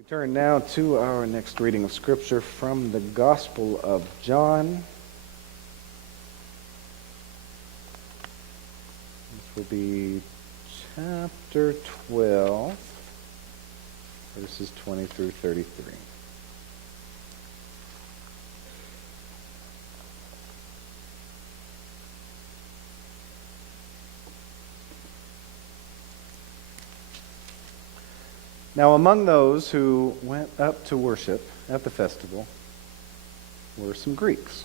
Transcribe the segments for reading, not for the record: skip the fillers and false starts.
We turn now to our next reading of Scripture from the Gospel of John. This will be chapter 12, verses 20 through 33. Now among those who went up to worship at the festival were some Greeks.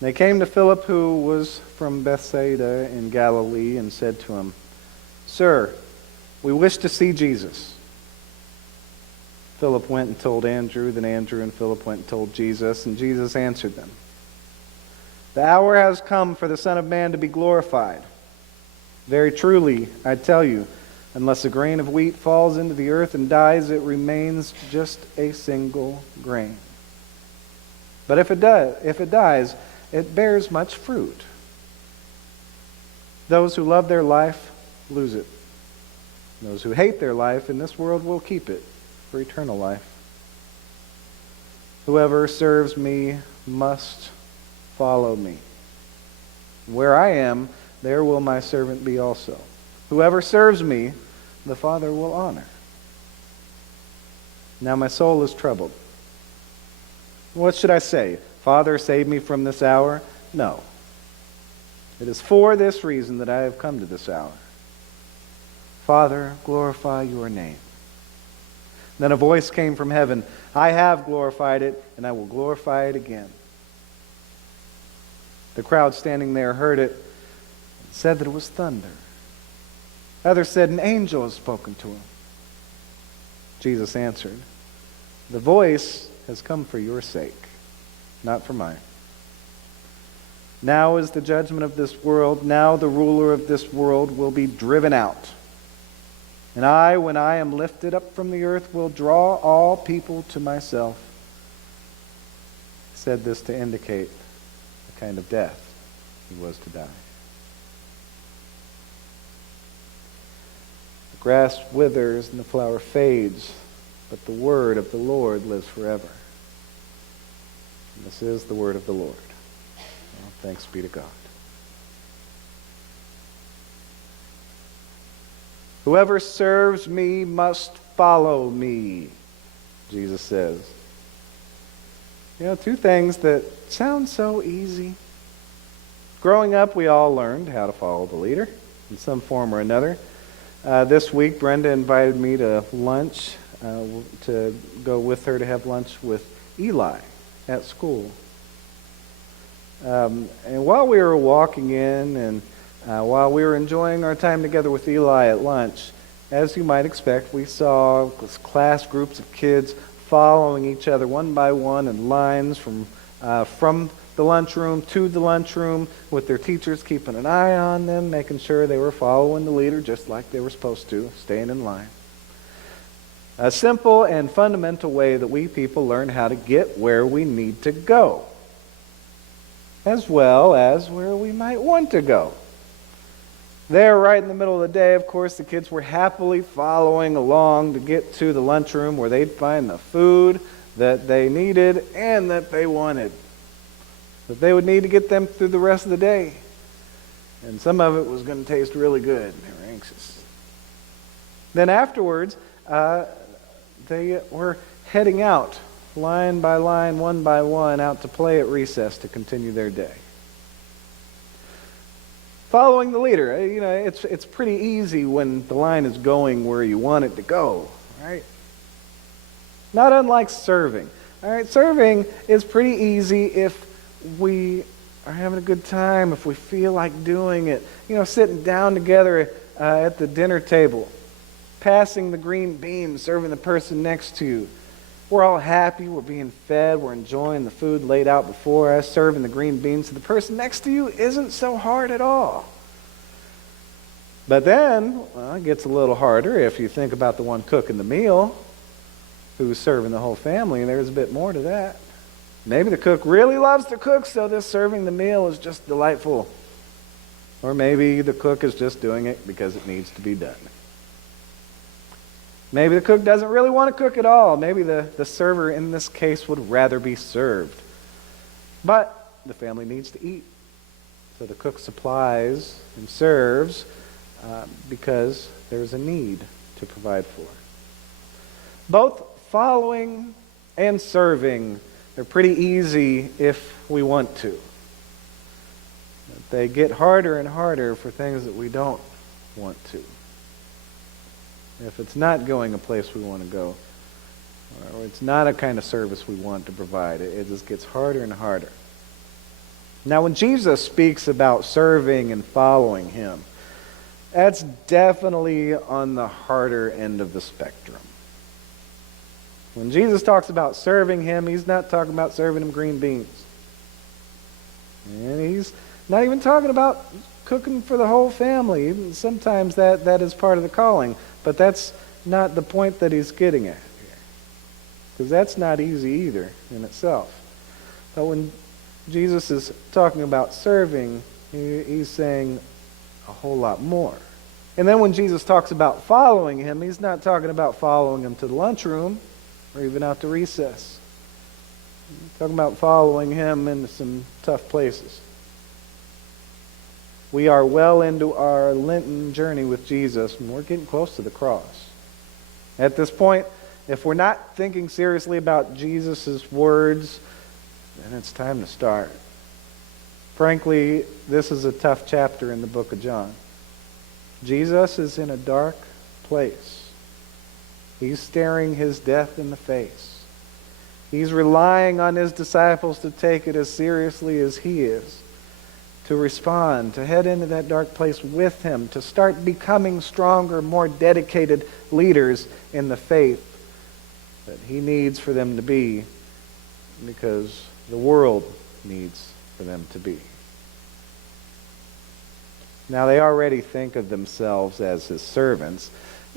They came to Philip, who was from Bethsaida in Galilee, and said to him, "Sir, we wish to see Jesus." Philip went and told Andrew, then Andrew and Philip went and told Jesus, and Jesus answered them, "The hour has come for the Son of Man to be glorified. Very truly, I tell you, unless a grain of wheat falls into the earth and dies, it remains just a single grain. But if it dies, it bears much fruit. Those who love their life lose it. Those who hate their life in this world will keep it for eternal life. Whoever serves me must follow me. Where I am, there will my servant be also. Whoever serves me, the Father will honor. Now my soul is troubled. What should I say? Father, save me from this hour? No. It is for this reason that I have come to this hour. Father, glorify your name." Then a voice came from heaven, "I have glorified it, and I will glorify it again." The crowd standing there heard it and said that it was thunder. Others said, "An angel has spoken to him." Jesus answered, "The voice has come for your sake, not for mine. Now is the judgment of this world. Now the ruler of this world will be driven out. And I, when I am lifted up from the earth, will draw all people to myself." He said this to indicate the kind of death he was to die. The grass withers and the flower fades, but the word of the Lord lives forever. And this is the word of the Lord. Well, thanks be to God. Whoever serves me must follow me, Jesus says. You know, two things that sound so easy. Growing up, we all learned how to follow the leader in some form or another. This week, Brenda invited me to lunch, to go with her to have lunch with Eli at school. And while we were walking in and while we were enjoying our time together with Eli at lunch, as you might expect, we saw class groups of kids following each other one by one in lines from the lunchroom to the lunchroom, with their teachers keeping an eye on them, making sure they were following the leader just like they were supposed to, staying in line. A simple and fundamental way that we people learn how to get where we need to go, as well as where we might want to go. There, right in the middle of the day, of course, the kids were happily following along to get to the lunchroom where they'd find the food that they needed and that they wanted, that they would need to get them through the rest of the day. And some of it was going to taste really good, and they were anxious. Then afterwards, they were heading out, line by line, one by one, out to play at recess to continue their day. Following the leader, you know, it's pretty easy when the line is going where you want it to go, right? Not unlike serving. All right, serving is pretty easy if we are having a good time, if we feel like doing it. You know, sitting down together at the dinner table, passing the green beans, serving the person next to you. We're all happy, we're being fed, we're enjoying the food laid out before us, serving the green beans to the person next to you isn't so hard at all. But then, well, it gets a little harder if you think about the one cooking the meal, who's serving the whole family, and there's a bit more to that. Maybe the cook really loves to cook, so this serving the meal is just delightful. Or maybe the cook is just doing it because it needs to be done. Maybe the cook doesn't really want to cook at all. Maybe the server in this case would rather be served. But the family needs to eat. So the cook supplies and serves because there's a need to provide for. Both following and serving are pretty easy if we want to. But they get harder and harder for things that we don't want to. If it's not going a place we want to go, or it's not a kind of service we want to provide, it just gets harder and harder. Now, when Jesus speaks about serving and following him, that's definitely on the harder end of the spectrum. When Jesus talks about serving him, he's not talking about serving him green beans. And he's not even talking about cooking for the whole family. Even sometimes that is part of the calling. But that's not the point that he's getting at here. Because that's not easy either in itself. But when Jesus is talking about serving, he's saying a whole lot more. And then when Jesus talks about following him, he's not talking about following him to the lunchroom or even out to recess. He's talking about following him into some tough places. We are well into our Lenten journey with Jesus, and we're getting close to the cross. At this point, if we're not thinking seriously about Jesus' words, then it's time to start. Frankly, this is a tough chapter in the book of John. Jesus is in a dark place. He's staring his death in the face. He's relying on his disciples to take it as seriously as he is, to respond, to head into that dark place with him, to start becoming stronger, more dedicated leaders in the faith that he needs for them to be, because the world needs for them to be. Now, they already think of themselves as his servants.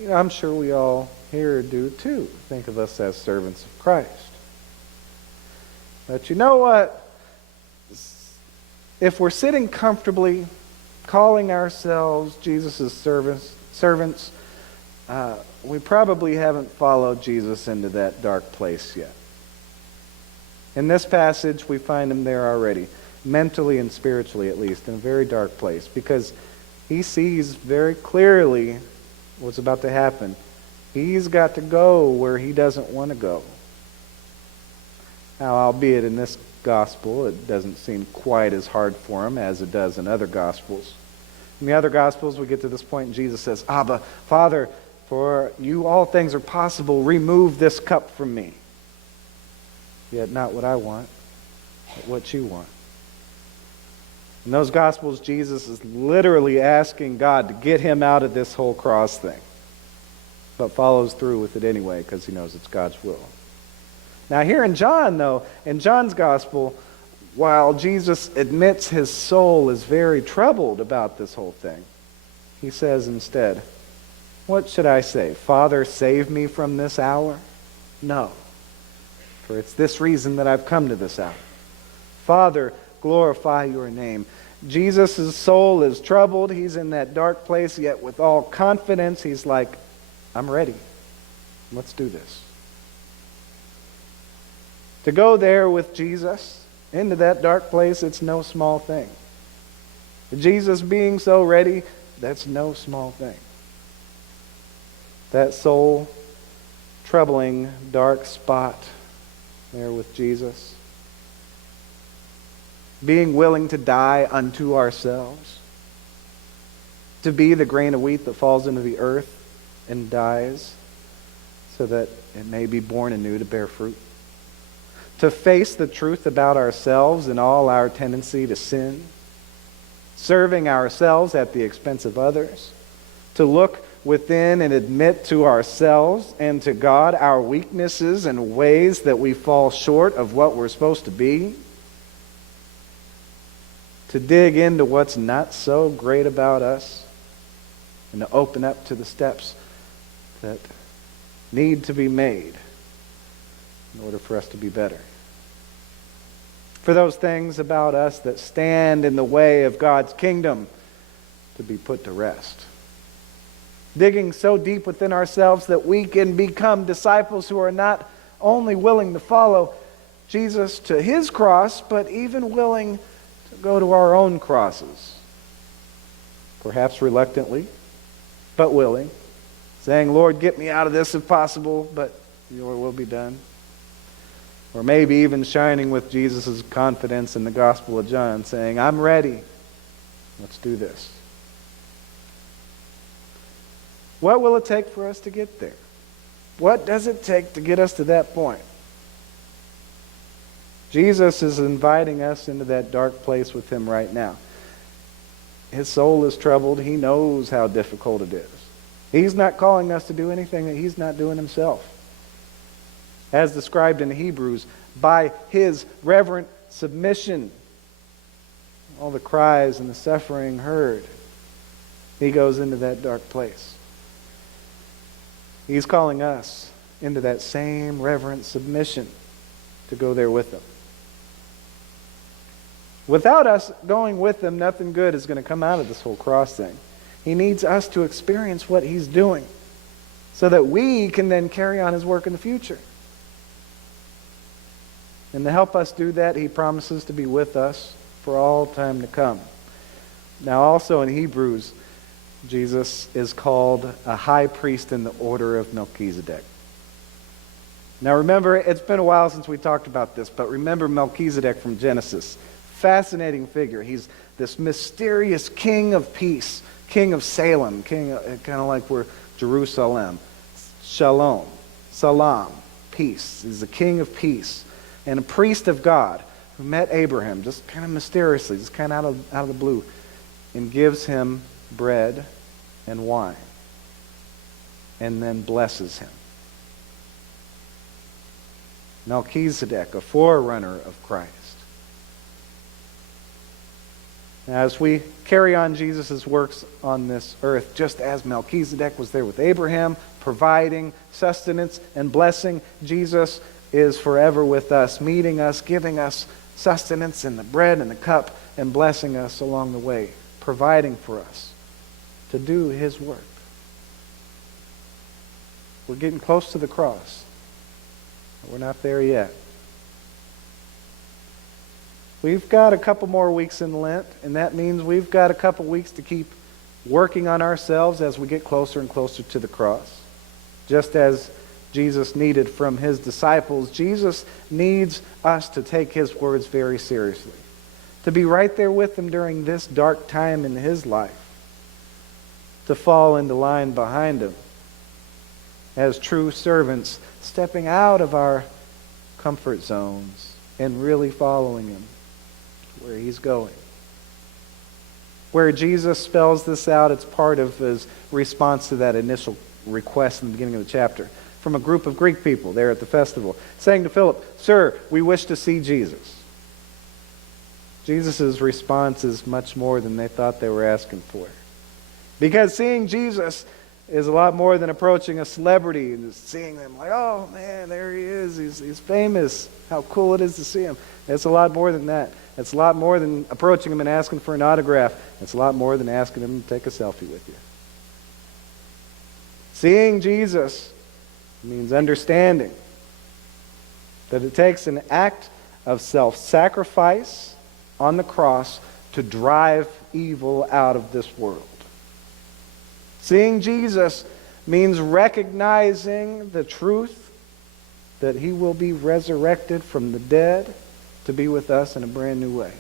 I'm sure we all here do too, think of us as servants of Christ. But you know what? If we're sitting comfortably, calling ourselves Jesus' servants, we probably haven't followed Jesus into that dark place yet. In this passage, we find him there already, mentally and spiritually at least, in a very dark place, because he sees very clearly what's about to happen. He's got to go where he doesn't want to go. Now, albeit in this gospel, it doesn't seem quite as hard for him as it does in other gospels. In the other gospels, we get to this point and Jesus says, Abba, Father, for you all things are possible. Remove this cup from me. Yet not what I want, but what you want. In those gospels, Jesus is literally asking God to get him out of this whole cross thing, but follows through with it anyway because he knows it's God's will. Now here in John, though, in John's gospel, while Jesus admits his soul is very troubled about this whole thing, he says instead, what should I say? Father, save me from this hour? No, for it's this reason that I've come to this hour. Father, glorify your name. Jesus' soul is troubled. He's in that dark place, yet with all confidence, he's like, I'm ready. Let's do this. To go there with Jesus into that dark place, it's no small thing. Jesus being so ready, that's no small thing. That soul troubling dark spot there with Jesus. Being willing to die unto ourselves. To be the grain of wheat that falls into the earth and dies so that it may be born anew to bear fruit. To face the truth about ourselves and all our tendency to sin. Serving ourselves at the expense of others. To look within and admit to ourselves and to God our weaknesses and ways that we fall short of what we're supposed to be. To dig into what's not so great about us and to open up to the steps that need to be made in order for us to be better. For those things about us that stand in the way of God's kingdom to be put to rest. digging so deep within ourselves that we can become disciples who are not only willing to follow Jesus to his cross, but even willing to go to our own crosses. Perhaps reluctantly, but willing. Saying, Lord, get me out of this if possible, but your will be done. Or maybe even shining with Jesus' confidence in the Gospel of John, saying, I'm ready. Let's do this. What will it take for us to get there? What does it take to get us to that point? Jesus is inviting us into that dark place with him right now. His soul is troubled. He knows how difficult it is. He's not calling us to do anything that he's not doing himself. As described in Hebrews, by his reverent submission, all the cries and the suffering heard, he goes into that dark place. He's calling us into that same reverent submission to go there with him. Without us going with him, nothing good is going to come out of this whole cross thing. He needs us to experience what he's doing so that we can then carry on his work in the future. And to help us do that, he promises to be with us for all time to come. Now also in Hebrews, Jesus is called a high priest in the order of Melchizedek. Now remember, it's been a while since we talked about this, but remember Melchizedek from Genesis. Fascinating figure. He's this mysterious king of peace, king of Salem, king kind of like we're Jerusalem, Shalom, Salam, peace. He's the king of peace and a priest of God who met Abraham just kind of mysteriously, just kind of out of the blue, and gives him bread and wine and then blesses him. Melchizedek, a forerunner of Christ. As we carry on Jesus' works on this earth, just as Melchizedek was there with Abraham, providing sustenance and blessing, Jesus is forever with us, meeting us, giving us sustenance in the bread and the cup, and blessing us along the way, providing for us to do his work. We're getting close to the cross, but we're not there yet. We've got a couple more weeks in Lent, and that means we've got a couple weeks to keep working on ourselves as we get closer and closer to the cross. Just as Jesus needed from his disciples, Jesus needs us to take his words very seriously, to be right there with him during this dark time in his life, to fall into line behind him as true servants, stepping out of our comfort zones and really following him where he's going. Where Jesus spells this out, it's part of his response to that initial request in the beginning of the chapter from a group of Greek people there at the festival, saying to Philip, "Sir, we wish to see Jesus." Jesus' response is much more than they thought they were asking for. Because seeing Jesus is a lot more than approaching a celebrity and just seeing them like, oh man, there he is, he's famous, how cool it is to see him. It's a lot more than that. It's a lot more than approaching him and asking for an autograph. It's a lot more than asking him to take a selfie with you. Seeing Jesus means understanding that it takes an act of self-sacrifice on the cross to drive evil out of this world. Seeing Jesus means recognizing the truth that he will be resurrected from the dead to be with us in a brand new way.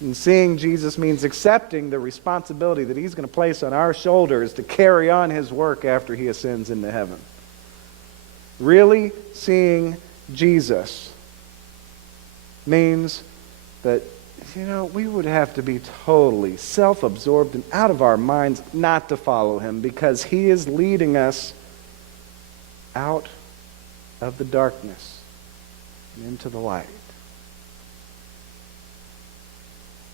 And seeing Jesus means accepting the responsibility that he's going to place on our shoulders to carry on his work after he ascends into heaven. Really seeing Jesus means that, we would have to be totally self-absorbed and out of our minds not to follow him, because he is leading us out of the darkness and into the light.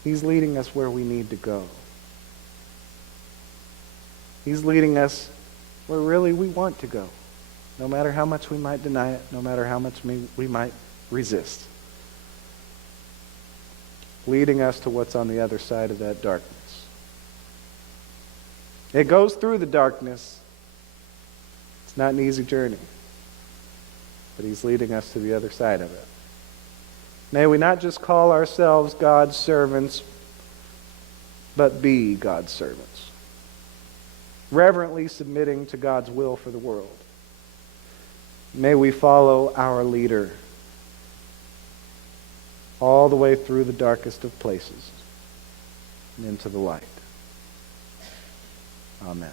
He's leading us where we need to go. He's leading us where really we want to go, no matter how much we might deny it, no matter how much we might resist. Leading us to what's on the other side of that darkness. It goes through the darkness. It's not an easy journey, but he's leading us to the other side of it. May we not just call ourselves God's servants, but be God's servants, reverently submitting to God's will for the world. May we follow our leader all the way through the darkest of places and into the light. Amen.